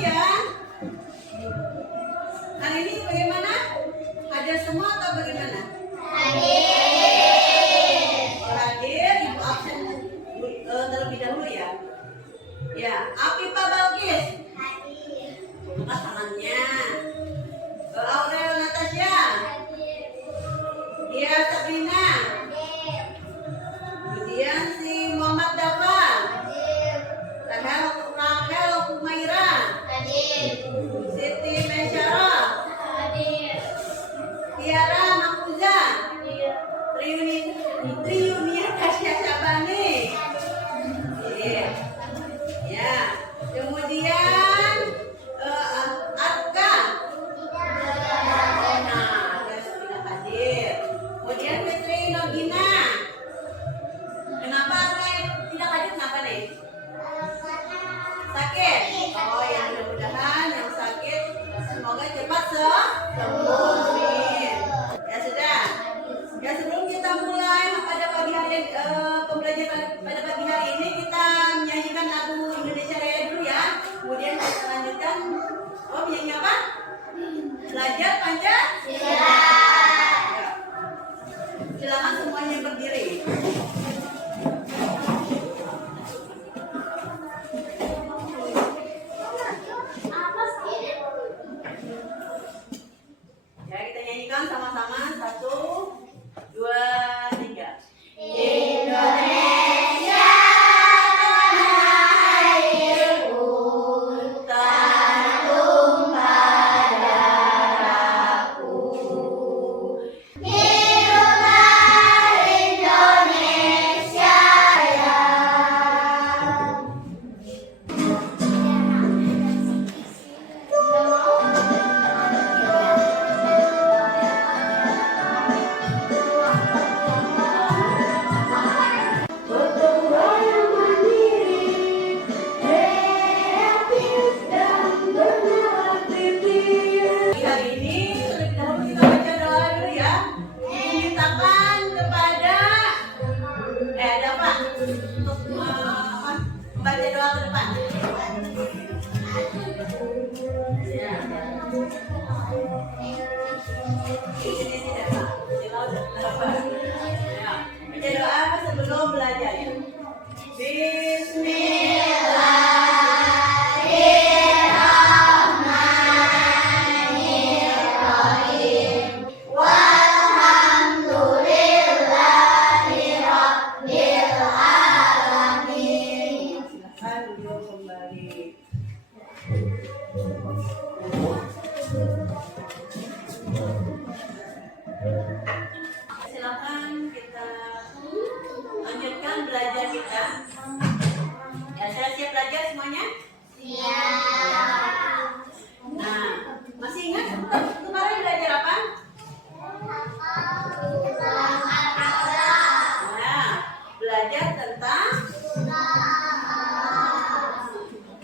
ya. Hari ini bagaimana? Hadir semua atau bagaimana? Hadir, ibu absen terlebih dahulu ya. Ya, Afifah Balkis. Angkat tangannya. Aurel Natasha. Dia Sabrina. Kemudian si Muhammad Dafa. Rahel Kumaira. Siti Mesyara. Tiara Makuza. Triunia Kasya Sabani. Ya. Kemudian Atka. Nah, dia sudah hadir. Kemudian Fitri Nogina. Kenapa tidak hadir? Kenapa nih? Sakit. Oh ya, mudah-mudahan yang sakit semoga cepat sembuh. Amin. Ya sudah. Ya sebelum kita mulai pada pagi hari pembelajaran pada pagi hari ini kita menyanyikan lagu Indonesia Raya dulu ya. Kemudian kita lanjutkan. Oh, menyanyi apa? Belajar Pancasila. Ya. Silakan semuanya berdiri. Ya, kita nyanyikan sama-sama. 1, 2, 3. Indonesia tanah airku, tanah tumpah darahku. Hiduplah Indonesia Raya. Hari ini terlebih dahulu kita baca doa dulu ya. Memintakan kepada Dafa untuk membaca doa ke depan. Ya. Ini Dafa. Ya. Baca doa sebelum belajar ya. Bismillahirrahmanirrahim. Walhamdulillahirabbil alamin. Silakan duduk kembali. Silakan kita lanjutkan belajar kita. Ya, sudah siap belajar semuanya? Nah, masih ingat kemarin belajar apa? Nah, belajar tentang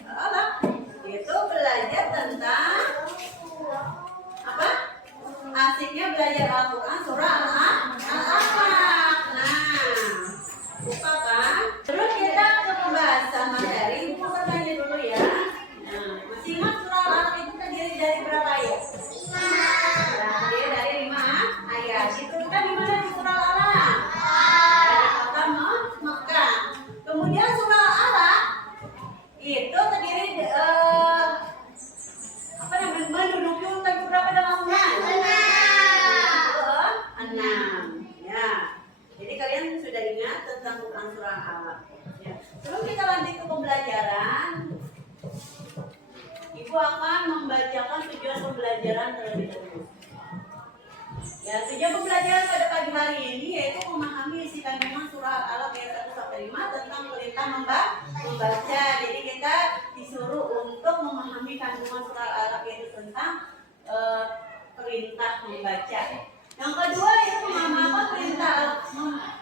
apa? Itu belajar tentang apa? Asiknya belajar Al-Quran surah Al-Alaq. Nah, lupa kan? Terus kita ke pembahasan materi. Buku katanya dulu ya. Nah, masih ingat surah Al-Alaq itu terdiri dari berapa ayat? Terdiri dari 5 ayat. Itu kan di mana di surah Al-Alaq? Dari kota Mekah. Kemudian surah Al-Alaq itu terdiri apa namanya, menduduki urutan berapa dalam Al-Quran? 6. Ya. Jadi kalian sudah ingat tentang Quran surah Al-Alaq. Ya. Sebelum kita lanjut ke pembelajaran, Ibu akan membacakan tujuan pembelajaran terlebih dahulu. Ya, tujuan pembelajaran pada pagi hari ini yaitu memahami isi kandungan surah Al-Alaq ayat 1-5 tentang perintah membaca. Jadi kita disuruh untuk memahami kandungan surah Al-Alaq yaitu tentang perintah membaca. Yang kedua itu memahami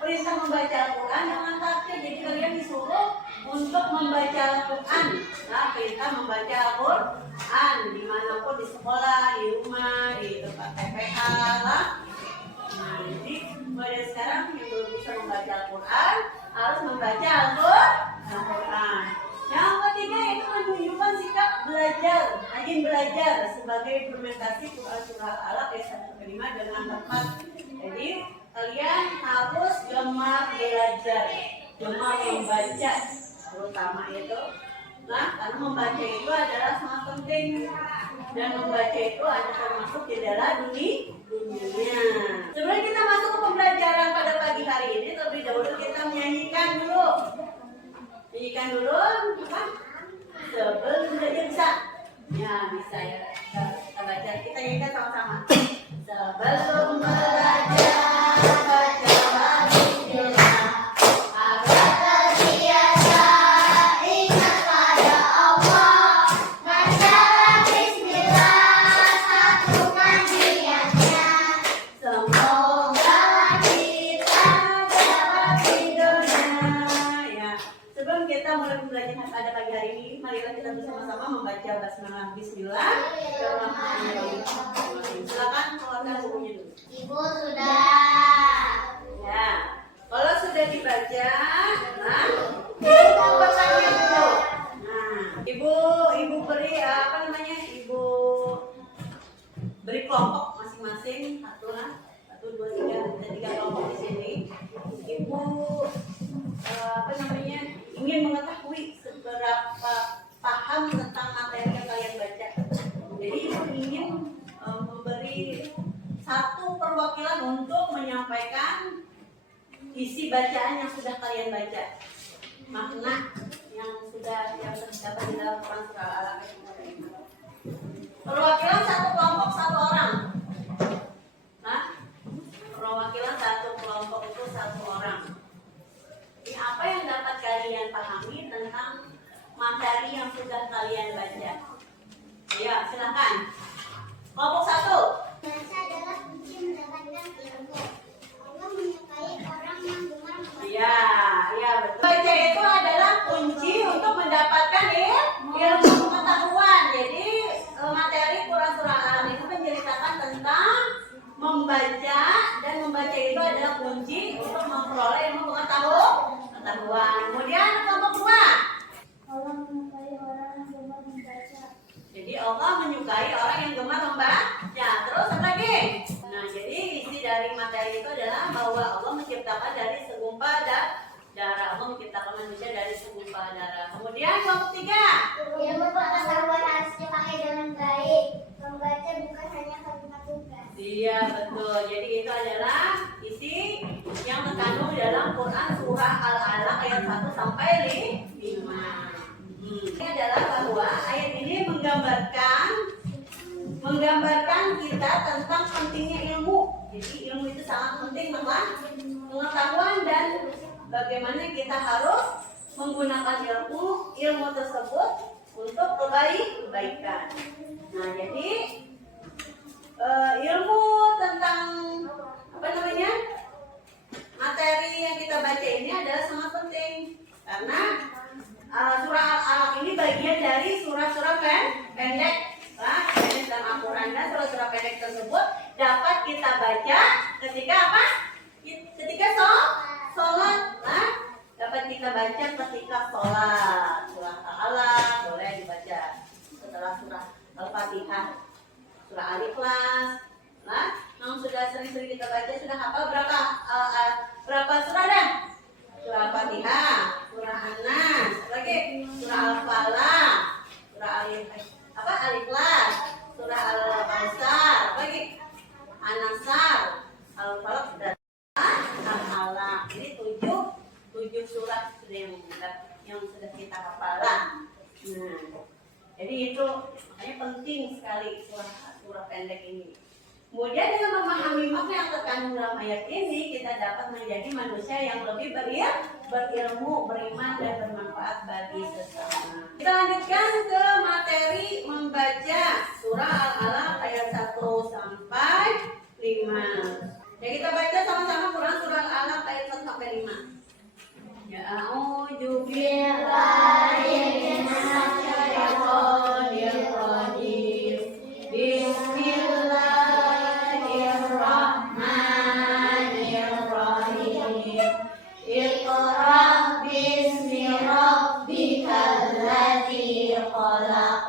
perintah membaca Al-Quran dengan tafsir. Jadi kalian disuruh untuk membaca Al-Quran. Nah, perintah membaca Al-Quran dimanapun, di sekolah, di rumah, di tempat TPA lah. Nah, jadi mulai sekarang yang belum bisa membaca Al-Quran harus membaca Al-Quran. Yang ketiga itu menunjukkan sikap belajar rajin belajar sebagai implementasi Quran surah Al-Alaq ayat 1-5 dengan tepat. Jadi kalian harus gemar belajar, gemar membaca, terutama itu. Nah, karena membaca itu adalah sangat penting dan membaca itu ada termasuk di dalam dunia. Sebelum kita masuk ke pembelajaran pada pagi hari ini, terlebih dahulu kita menyanyikan dulu. Nyanyikan dulu, apa? Sebelum belajar bisa. Ya, bisa ya. Kita baca, kita nyanyikan sama-sama. Sebelum belajar bacalah bismillah. Agar terbiasa ingat pada Allah. Bacalah bismillah, satukan niatnya. Semoga kita dapat ridhonya. Ya, sebelum kita mulai belajar pada pagi hari ini, marilah kita bersama-sama membaca basmalah bismillah. Silakan keluarkan bukunya dulu. Ibu sudah. Ya, kalau sudah dibaca, nah, ibu bertanya dulu. Nah, ibu beri apa namanya? Ibu beri kelompok masing-masing satu lah, 1, 2, 3, ada 3 kelompok di sini. Ibu apa namanya? Ingin mengetahui seberapa paham tentang materi yang kalian baca. Jadi ibu ingin memberi satu perwakilan untuk menyampaikan isi bacaan yang sudah kalian baca, makna yang terdapat di dalam Quran surah Al-Alaq. Perwakilan satu kelompok satu orang. Nah, perwakilan satu kelompok itu satu orang. Ini apa yang dapat kalian pahami tentang materi yang sudah kalian baca? Ya, silakan. Kelompok 1. Bahasa adalah kunci mendapatkan ilmu. Allah menyukai orang yang gemar membaca. Ya, betul. Baca itu adalah kunci untuk mendapatkan ilmu pengetahuan. Jadi materi Quran surah Al-Alaq itu menceritakan tentang membaca, dan membaca itu adalah kunci untuk memperoleh ilmu pengetahuan. Kemudian kelompok 2. Allah menyukai orang yang gemar membaca. Jadi Allah menyukai orang yang gemar membaca. Terus apa lagi? Nah, jadi isi dari materi itu adalah bahwa Allah menciptakan dari segumpal darah. Allah menciptakan manusia dari segumpal darah. Kemudian kelompok 3. Ilmu pengetahuan harus dipakai dengan baik. Membaca bukan hanya kalimat tugas. Iya, betul. Jadi itu adalah isi yang terkandung dalam Quran surah Al-Alaq ayat 1-5. Ini adalah bahwa ayat ini menggambarkan kita tentang pentingnya ilmu. Jadi ilmu itu sangat penting tentang pengetahuan dan bagaimana kita harus menggunakan ilmu tersebut untuk kebaikan. Nah, jadi ilmu tentang apa namanya? Materi yang kita baca ini adalah sangat penting karena surah Al-Alaq ini bagian dari surah-surah pendek. Dalam Al-Quran, dan surah-surah pendek tersebut dapat kita baca ketika apa? Ketika sholat. Dapat kita baca ketika sholat. Surah Al-Alaq boleh dibaca setelah surah Al-Fatihah, surah Al-Ikhlas. Yang sudah sering-sering kita baca sudah hafal berapa surah dah? Surah Al-Fatihah, surah An-Nas, lagi surah Al-Falaq, surah Al-Ikhlas, surah Al-Kausar, lagi An-Nasr, Al-Falaq, dan Al-Alaq. Ini 7 surah yang sudah kita hafalan. Nah, jadi itu makanya penting sekali surah pendek ini. Kemudian dengan memahami makna yang terkandung dalam ayat ini, kita dapat menjadi manusia yang lebih berilmu, beriman, dan bermanfaat bagi sesama. Kita lanjutkan ke materi membaca surah Al-Alaq ayat 1-5. Ya, kita baca sama-sama Quran surah Al-Alaq ayat 1-5. Ya, a'udzu billahi minasyaitonir rajim. Bismillahirrahmanirrahim. Iqra bismi rabbikal ladzi khalaq.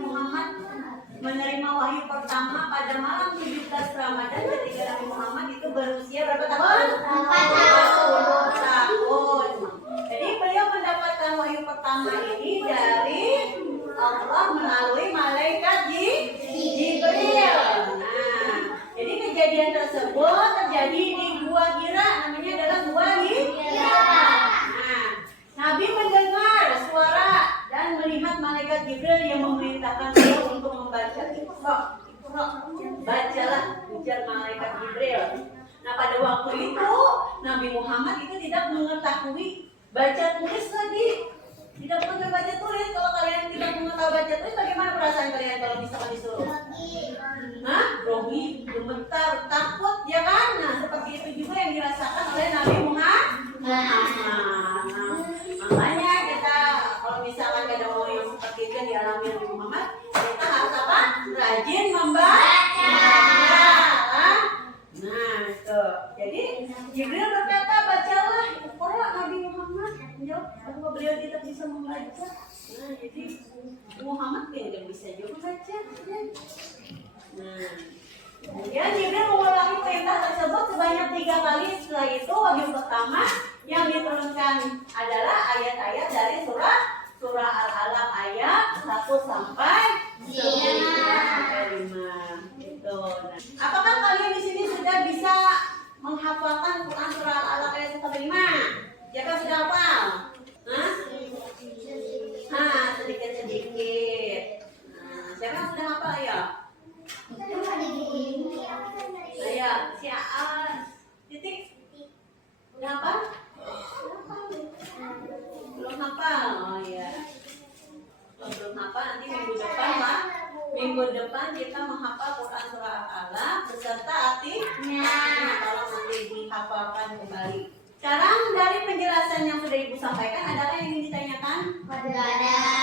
Muhammad menerima wahyu pertama pada malam 17 Ramadan ketika Nabi Muhammad itu berusia berapa tahun? 40 tahun. Jadi beliau mendapatkan wahyu pertama ini dari Allah melalui malaikat Jibril. Nah, jadi kejadian tersebut terjadi di Gua Hira, namanya adalah Gua Hira. Nah, Nabi mendengar suara dan melihat malaikat Jibril yang memerintahkan beliau untuk membaca. Bacalah, ujar malaikat Jibril. Nah, pada waktu itu Nabi Muhammad itu tidak mengetahui baca tulis lagi. Tidak pernah baca tulis. Kalau kalian tidak mengetahui baca tulis, bagaimana perasaan kalian kalau misalkan disuruh? Hah? Grogi, gemetar, takut, ya kan? Nah, seperti itu juga yang dirasakan oleh Nabi Muhammad. Makanya kita kalau misalkan ada orang yang seperti itu yang dialami Nabi Muhammad, kita harus apa? Rajin membaca. Nah, itu. Jadi Jibril berkata, bacalah Al-Quran Nabi Muhammad. Bahwa beliau tidak bisa membaca. Nah, jadi Muhammad tidak bisa juga baca. Nah, kemudian Jibril mengulangi perintah tersebut sebanyak 3 kali. Setelah itu wahyu pertama yang diturunkan adalah ayat-ayat dari surah Al-Alaq ayat 1 sampai 5. Gitu. Nah, apakah kalian di sini sudah bisa menghafalkan Quran surah Al-Alaq ayat 1 sampai 5? Siapa sudah hafal? Hah? Sedikit-sedikit. Nah, siapa yang sudah hafal ya? Ayo, si Titik. Udah hafal? Belum hafal? Oh iya. Kalau belum hafal nanti minggu depan lah. Minggu depan kita menghafal Quran surah Al-Alaq beserta artinya. Tolong nanti dihafalkan kembali. Sekarang dari penjelasan yang sudah Ibu sampaikan, adakah yang ingin ditanyakan? Ada.